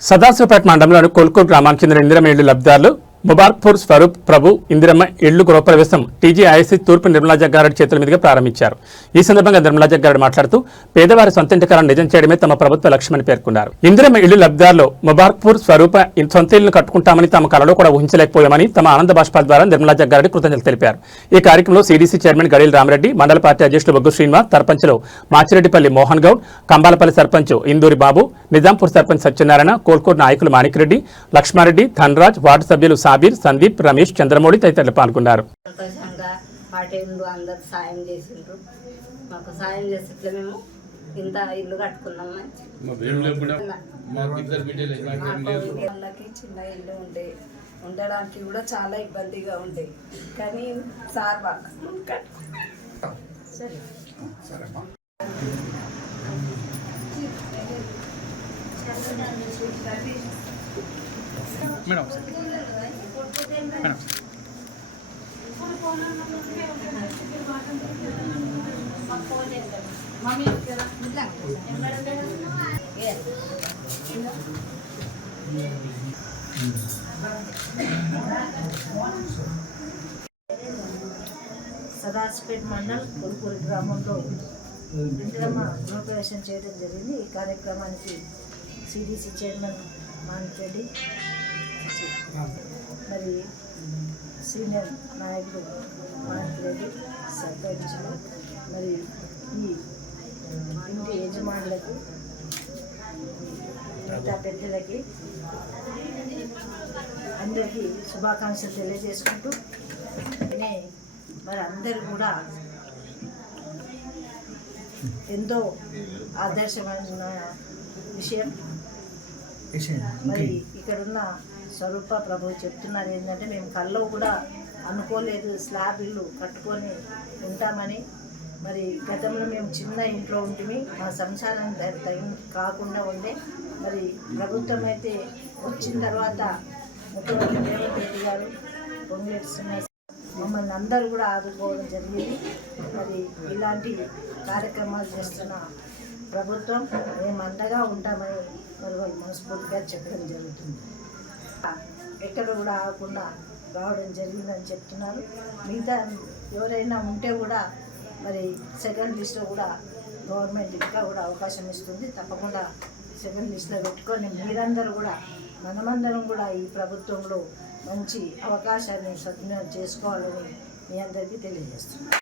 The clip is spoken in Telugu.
సదాశివపేట మండలంలోని కొల్కూరు గ్రామానికి చెందిన ఇందిరమ్మ ఇళ్లు లబ్ధిదారులు ముబారక్పూర్ స్వరూప్ ప్రభు ఇందిరమ్మ ఇళ్లు గృహప్రవేశం టీజీఐసీ తూర్పు నిర్మలా జగ్గారెడ్డి చేతుల మీదుగా ప్రారంభించారు. ఈ సందర్భంగా నిర్మలా జగ్గారెడ్డి మాట్లాడుతూ పేదవారి సొంత ఇంటి కలను నిజం చేయడమే తమ ప్రభుత్వ లక్ష్యమని పేర్కొన్నారు. ఇందిరమ్మ ఇళ్లు లబ్ధిదారులు ముబారక్పూర్ స్వరూప సొంత ఇళ్లను కట్టుకుంటామని తమ కలలో కూడా ఊహించలేకపోయామని తమ ఆనంద బాష్పాల ద్వారా నిర్మలా జగ్గారెడ్డి కృతజ్ఞతలు తెలిపారు. ఈ కార్యక్రమంలో సీడీసీ చైర్మన్ గడీల రామరెడ్డి, మండల పార్టీ అధ్యక్షులు బొగ్గు శ్రీనివాస్, సర్పంచులు మాచిరెడ్డిపల్లి మోహన్ గౌడ్, కంబాలపల్లి సర్పంచ్ ఇందూరి బాబు, నిజాంపూర్ సర్పంచ్ సత్యనారాయణ, కోల్కూరు నాయకులు మాణిక్రెడ్డి, లక్ష్మారెడ్డి, ధనరాజ్, వార్డు సభ్యులు సాబీర్, సందీప్, రమేష్, చంద్రమౌళి తదితరులు పాల్గొన్నారు. అందరు సాయం చేసిండ్రు. మాకు సాయం చేస్తే మేము ఇంత ఇల్లు కట్టుకున్నాం. వాళ్ళకి చిన్న ఇల్లు ఉండే ఉండడానికి కూడా చాలా ఇబ్బందిగా ఉండే, కానీ సార్ సరే మేడం సదాశివపేట మండలం కొల్కూరు గ్రామంలో ఇందిరమ్మ గృహప్రవేశం చేయడం జరిగింది. ఈ కార్యక్రమానికి సిడిసి చైర్మన్ మాణిక్రెడ్డి, మరి సీనియర్ నాయకులు మాణిక్రెడ్డి, సర్పంచులు, మరి ఈ ఇంటి యజమానులకు, మిగతా పెద్దలకి అందరికీ శుభాకాంక్షలు తెలియజేసుకుంటూ మరి అందరూ కూడా ఎంతో ఆదర్శమైన విషయం. మరి ఇక్కడున్న స్వరూప ప్రభు చెప్తున్నారు ఏంటంటే, మేము కల్లో కూడా అనుకోలేదు స్లాబ్ ఇల్లు కట్టుకొని ఉంటామని. మరి గతంలో మేము చిన్న ఇంట్లో ఉంటుంది, మా సంసారం కాకుండా ఉండే. మరి ప్రభుత్వం అయితే వచ్చిన తర్వాత ముఖ్యమంత్రి రేవంత్ రెడ్డి గారు, పొంగులేటి మమ్మల్ని అందరూ కూడా ఆదుకోవడం జరిగింది. మరి ఇలాంటి కార్యక్రమాలు చేస్తున్న ప్రభుత్వం మేము అండగా ఉంటామని మరి వాళ్ళు మనస్ఫూర్తిగా చెప్పడం జరుగుతుంది. ఎక్కడ కూడా ఆగకుండా రావడం జరిగిందని చెప్తున్నారు. మిగతా ఎవరైనా ఉంటే కూడా మరి సెకండ్ లిస్ట్లో కూడా గవర్నమెంట్ ఇంకా కూడా అవకాశం ఇస్తుంది. తప్పకుండా సెకండ్ లిస్ట్లో పెట్టుకొని మీరందరూ కూడా మనమందరం కూడా ఈ ప్రభుత్వంలో మంచి అవకాశాన్ని సద్వినియోగం చేసుకోవాలని మీ అందరికీ తెలియజేస్తున్నాను.